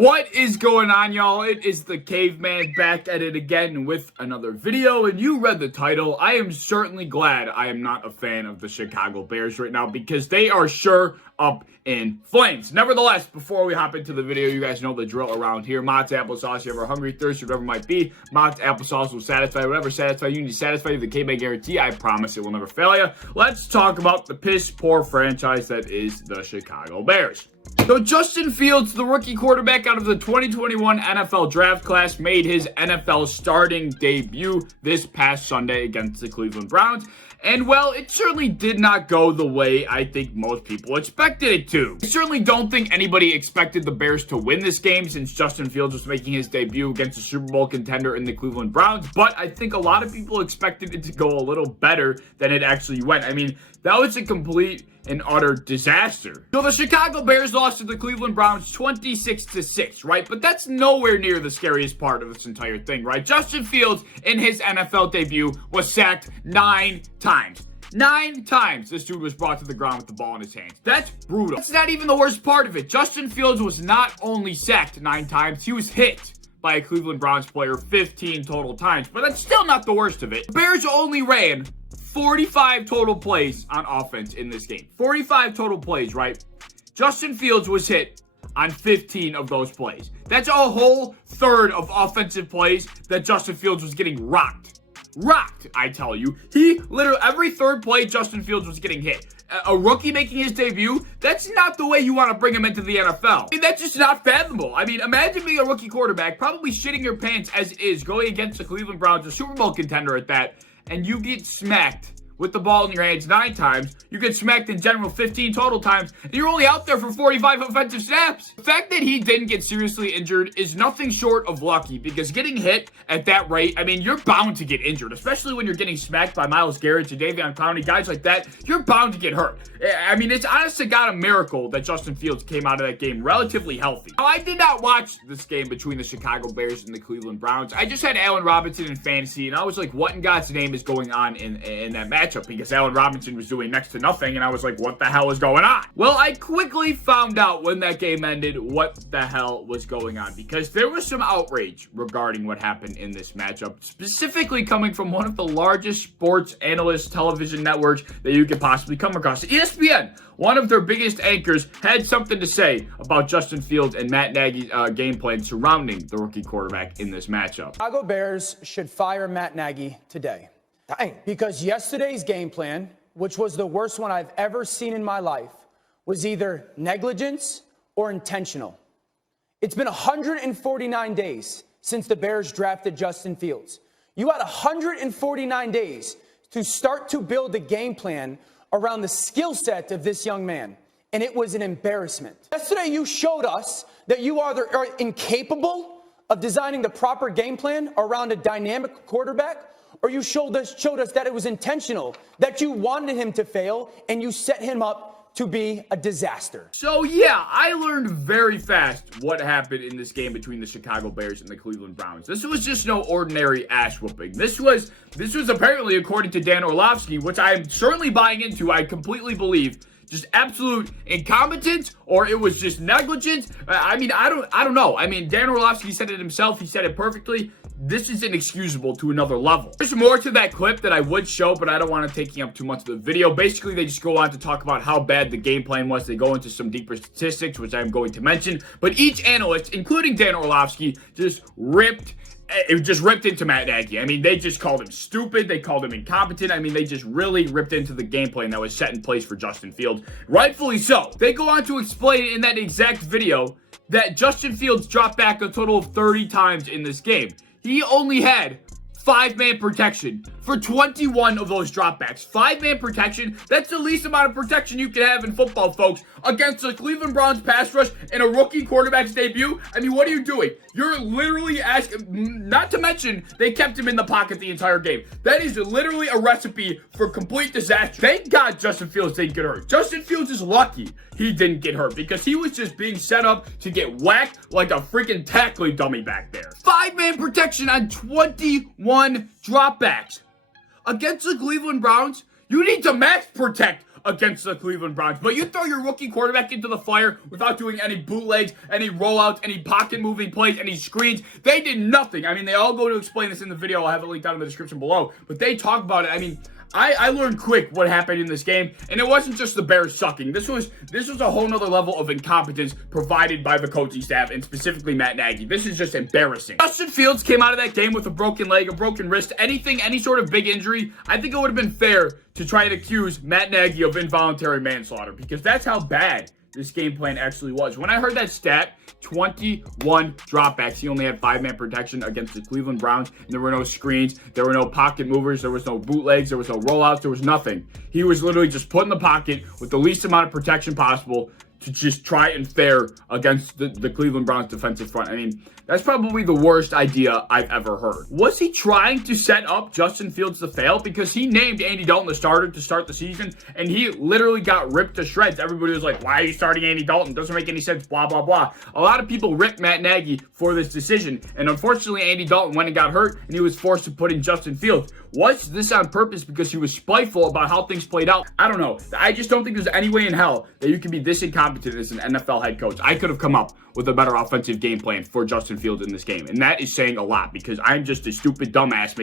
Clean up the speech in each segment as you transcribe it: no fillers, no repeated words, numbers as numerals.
What is going on, y'all? It is the Caveman back at it again with another video, and you read the title. I am certainly glad I am not a fan of the Chicago Bears right now because they are sure up in flames. Nevertheless, before we hop into the video, you guys know the drill around here. Mott's applesauce, you ever hungry, thirsty, whatever it might be, Mott's applesauce will satisfy whatever satisfy you need to satisfy you. The Caveman guarantee, I promise it will never fail you. Let's talk about the piss-poor franchise that is the Chicago Bears. So Justin Fields, the rookie quarterback out of the 2021 NFL draft class, made his NFL starting debut this past Sunday against the Cleveland Browns. And, well, it certainly did not go the way I think most people expected it to. I certainly don't think anybody expected the Bears to win this game since Justin Fields was making his debut against a Super Bowl contender in the Cleveland Browns. But I think a lot of people expected it to go a little better than it actually went. I mean, that was a complete and utter disaster. So the Chicago Bears lost to the Cleveland Browns 26-6, right? But that's nowhere near the scariest part of this entire thing, right? Justin Fields in his NFL debut was sacked 9 times. 9 times this dude was brought to the ground with the ball in his hands. That's brutal. That's not even the worst part of it. Justin Fields was not only sacked 9 times, he was hit by a Cleveland Browns player 15 total times. But that's still not the worst of it. The Bears only ran 45 total plays on offense in this game. 45 total plays, right? Justin Fields was hit on 15 of those plays. That's a whole third of offensive plays that Justin Fields was getting rocked. Rocked, I tell you. He literally, every third play, Justin Fields was getting hit. A rookie making his debut, that's not the way you want to bring him into the NFL. I mean, that's just not fathomable. I mean, imagine being a rookie quarterback, probably shitting your pants as it is, going against the Cleveland Browns, a Super Bowl contender at that, and you get smacked with the ball in your hands 9 times, you get smacked in general 15 total times, and you're only out there for 45 offensive snaps. The fact that he didn't get seriously injured is nothing short of lucky, because getting hit at that rate, I mean, you're bound to get injured, especially when you're getting smacked by Myles Garrett, Jadeveon Clowney, guys like that. You're bound to get hurt. I mean, it's honest to God a miracle that Justin Fields came out of that game relatively healthy. Now, I did not watch this game between the Chicago Bears and the Cleveland Browns. I just had Allen Robinson in fantasy, and I was like, what in God's name is going on in that match? Because Allen Robinson was doing next to nothing, and I was like, what the hell is going on? Well, I quickly found out when that game ended what the hell was going on, because there was some outrage regarding what happened in this matchup, specifically coming from one of the largest sports analyst television networks that you could possibly come across. ESPN, one of their biggest anchors, had something to say about Justin Fields and Matt Nagy's game plan surrounding the rookie quarterback in this matchup. Chicago Bears should fire Matt Nagy today. Because yesterday's game plan, which was the worst one I've ever seen in my life, was either negligence or intentional. It's been 149 days since the Bears drafted Justin Fields. You had 149 days to start to build a game plan around the skill set of this young man, and it was an embarrassment. Yesterday, you showed us that you are incapable of designing the proper game plan around a dynamic quarterback, or you showed us that it was intentional, that you wanted him to fail, and you set him up to be a disaster. So yeah, I learned very fast what happened in this game between the Chicago Bears and the Cleveland Browns. This was just no ordinary ass whooping. This was apparently, according to Dan Orlovsky, which I'm certainly buying into, I completely believe, just absolute incompetence, or it was just negligence. I mean, I don't know. I mean, Dan Orlovsky said it himself. He said it perfectly. This is inexcusable to another level. There's more to that clip that I would show, but I don't want to take up too much of the video. Basically, they just go on to talk about how bad the game plan was. They go into some deeper statistics, which I'm going to mention. But each analyst, including Dan Orlovsky, just ripped into Matt Nagy. I mean, they just called him stupid. They called him incompetent. I mean, they just really ripped into the game plan that was set in place for Justin Fields. Rightfully so. They go on to explain in that exact video that Justin Fields dropped back a total of 30 times in this game. He only had 5-man protection for 21 of those dropbacks. 5-man protection, that's the least amount of protection you can have in football, folks, against the Cleveland Browns pass rush in a rookie quarterback's debut. I mean, what are you doing? You're literally asking, not to mention, they kept him in the pocket the entire game. That is literally a recipe for complete disaster. Thank God Justin Fields didn't get hurt. Justin Fields is lucky he didn't get hurt because he was just being set up to get whacked like a freaking tackling dummy back there. 5-man protection on 21 dropbacks. Against the Cleveland Browns, you need to max protect against the Cleveland Browns. But you throw your rookie quarterback into the fire without doing any bootlegs, any rollouts, any pocket moving plays, any screens. They did nothing. I mean, they all go to explain this in the video. I'll have it linked down in the description below. But they talk about it. I mean, I learned quick what happened in this game, and it wasn't just the Bears sucking. This was a whole nother level of incompetence provided by the coaching staff, and specifically Matt Nagy. This is just embarrassing. Justin Fields came out of that game with a broken leg, a broken wrist, any sort of big injury. I think it would have been fair to try and accuse Matt Nagy of involuntary manslaughter, because that's how bad this game plan actually was. When I heard that stat, 21 dropbacks. He only had 5-man protection against the Cleveland Browns, and there were no screens, there were no pocket movers, there was no bootlegs, there was no rollouts, there was nothing. He was literally just put in the pocket with the least amount of protection possible to just try and fare against the Cleveland Browns defensive front. I mean, that's probably the worst idea I've ever heard. Was he trying to set up Justin Fields to fail? Because he named Andy Dalton the starter to start the season, and he literally got ripped to shreds. Everybody was like, why are you starting Andy Dalton? Doesn't make any sense, blah, blah, blah. A lot of people ripped Matt Nagy for this decision, and unfortunately, Andy Dalton went and got hurt, and he was forced to put in Justin Fields. Was this on purpose because he was spiteful about how things played out? I don't know. I just don't think there's any way in hell that you can be this incompetent as an NFL head coach. I could have come up with a better offensive game plan for Justin Fields in this game, and that is saying a lot, because I'm just a stupid dumbass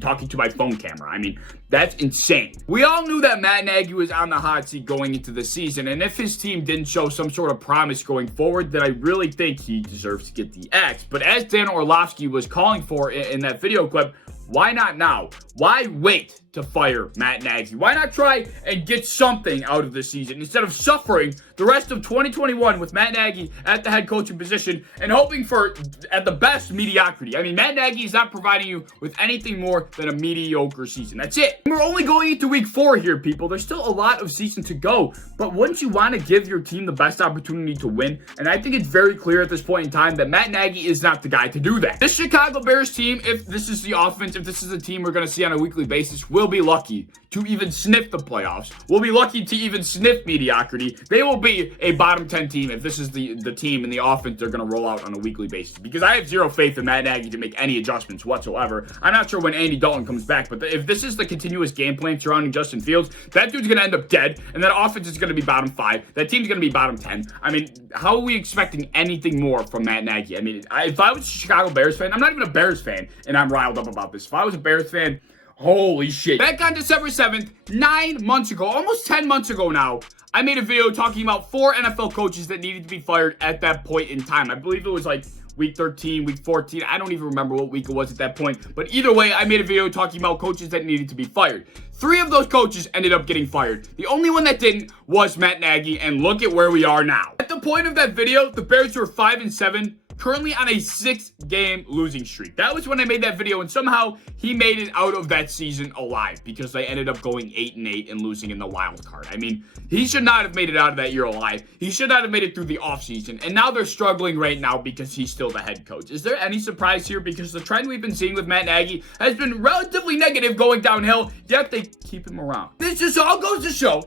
talking to my phone camera. I mean, that's insane. We all knew that Matt Nagy was on the hot seat going into the season, and if his team didn't show some sort of promise going forward, then I really think he deserves to get the axe. But as Dan Orlovsky was calling for in that video clip, why not now? Why wait to fire Matt Nagy? Why not try and get something out of this season instead of suffering the rest of 2021 with Matt Nagy at the head coaching position and hoping for, at the best, mediocrity? I mean, Matt Nagy is not providing you with anything more than a mediocre season. That's it. We're only going into week 4 here, people. There's still a lot of season to go, but wouldn't you want to give your team the best opportunity to win? And I think it's very clear at this point in time that Matt Nagy is not the guy to do that. This Chicago Bears team, if this is the offense, if this is a team we're going to see on a weekly basis, will be lucky to even sniff the playoffs. We'll be lucky to even sniff mediocrity. They will be a bottom 10 team if this is the team and the offense they're going to roll out on a weekly basis, because I have zero faith in Matt Nagy to make any adjustments whatsoever. I'm not sure when Andy Dalton comes back, but if this is the continuous game plan surrounding Justin Fields, that dude's going to end up dead, and that offense is going to be bottom 5. That team's going to be bottom 10. I mean, how are we expecting anything more from Matt Nagy? I mean, if I was a Chicago Bears fan, I'm not even a Bears fan, and I'm riled up about this. If I was a Bears fan, holy shit. Back on December 7th, 9 months ago, almost 10 months ago now, I made a video talking about 4 NFL coaches that needed to be fired at that point in time. I believe it was like week 13, week 14. I don't even remember what week it was at that point. But either way, I made a video talking about coaches that needed to be fired. 3 of those coaches ended up getting fired. The only one that didn't was Matt Nagy, and look at where we are now. At the point of that video, the Bears were 5-7. Currently on a 6-game losing streak. That was when I made that video, and somehow he made it out of that season alive, because they ended up going 8-8 and losing in the wild card. I mean, he should not have made it out of that year alive. He should not have made it through the offseason, and now they're struggling right now because he's still the head coach. Is there any surprise here? Because the trend we've been seeing with Matt Nagy has been relatively negative going downhill, yet they keep him around. This just all goes to show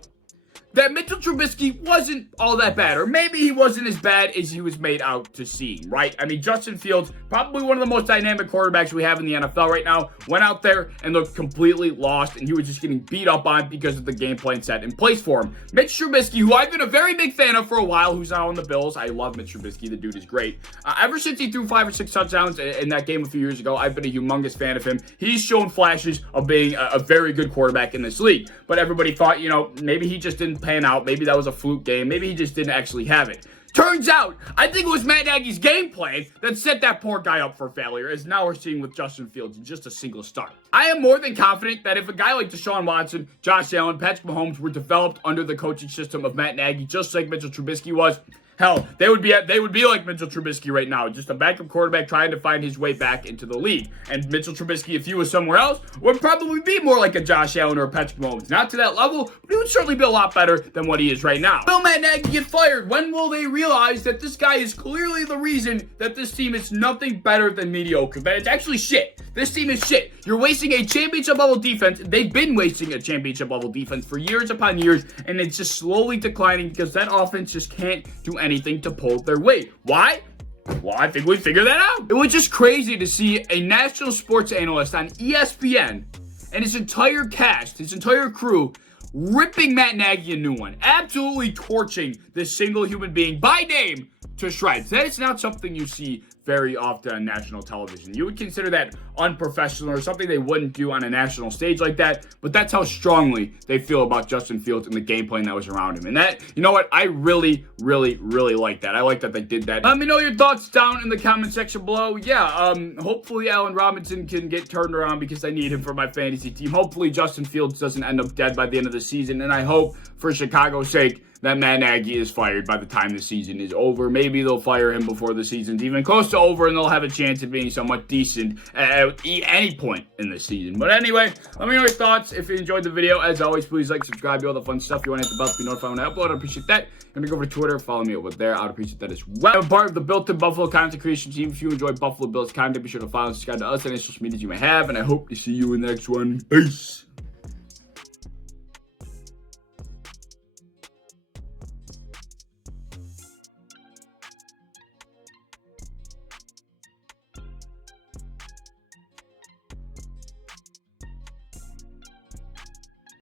that Mitchell Trubisky wasn't all that bad, or maybe he wasn't as bad as he was made out to seem, right? I mean, Justin Fields, probably one of the most dynamic quarterbacks we have in the NFL right now, went out there and looked completely lost, and he was just getting beat up on because of the game plan set in place for him. Mitch Trubisky, who I've been a very big fan of for a while, who's now on the Bills. I love Mitch Trubisky. The dude is great. Ever since he threw 5 or 6 touchdowns in that game a few years ago, I've been a humongous fan of him. He's shown flashes of being a very good quarterback in this league, but everybody thought, you know, maybe he just didn't pan out. Maybe that was a fluke game. Maybe he just didn't actually have it. Turns out, I think it was Matt Nagy's game plan that set that poor guy up for failure, as now we're seeing with Justin Fields in just a single start. I am more than confident that if a guy like Deshaun Watson, Josh Allen, Patrick Mahomes were developed under the coaching system of Matt Nagy, just like Mitchell Trubisky was, hell, they would be like Mitchell Trubisky right now, just a backup quarterback trying to find his way back into the league. And Mitchell Trubisky, if he was somewhere else, would probably be more like a Josh Allen or a Patrick Mahomes. Not to that level, but he would certainly be a lot better than what he is right now. Will Matt Nagy get fired? When will they realize that this guy is clearly the reason that this team is nothing better than mediocre? That it's actually shit. This team is shit. You're wasting a championship level defense. They've been wasting a championship level defense for years upon years, and it's just slowly declining because that offense just can't do anything to pull their weight. Why? Well, I think we figured that out. It was just crazy to see a national sports analyst on ESPN and his entire cast, his entire crew, ripping Matt Nagy a new one, absolutely torching this single human being by name to shreds. That is not something you see very often on national television. You would consider that unprofessional or something they wouldn't do on a national stage like that, but that's how strongly they feel about Justin Fields and the game plan that was around him. And that, you know what, I really like that. I like that they did that. Let me know your thoughts down in the comment section below. Yeah, hopefully Allen Robinson can get turned around because I need him for my fantasy team. Hopefully Justin Fields doesn't end up dead by the end of the season, and I hope, for Chicago's sake, that Matt Nagy is fired by the time the season is over. Maybe they'll fire him before the season's even close to over, and they'll have a chance of being somewhat decent at any point in the season. But anyway, let me know your thoughts. If you enjoyed the video, as always, please like, subscribe, do all the fun stuff. You want to hit the bell to be notified when I upload. I appreciate that. You're going to go over to Twitter, follow me over there. I'd appreciate that as well. I'm part of the Built-in Buffalo content creation team. If you enjoy Buffalo Bills content, be sure to follow and subscribe to us on any social medias you may have, and I hope to see you in the next one. Peace.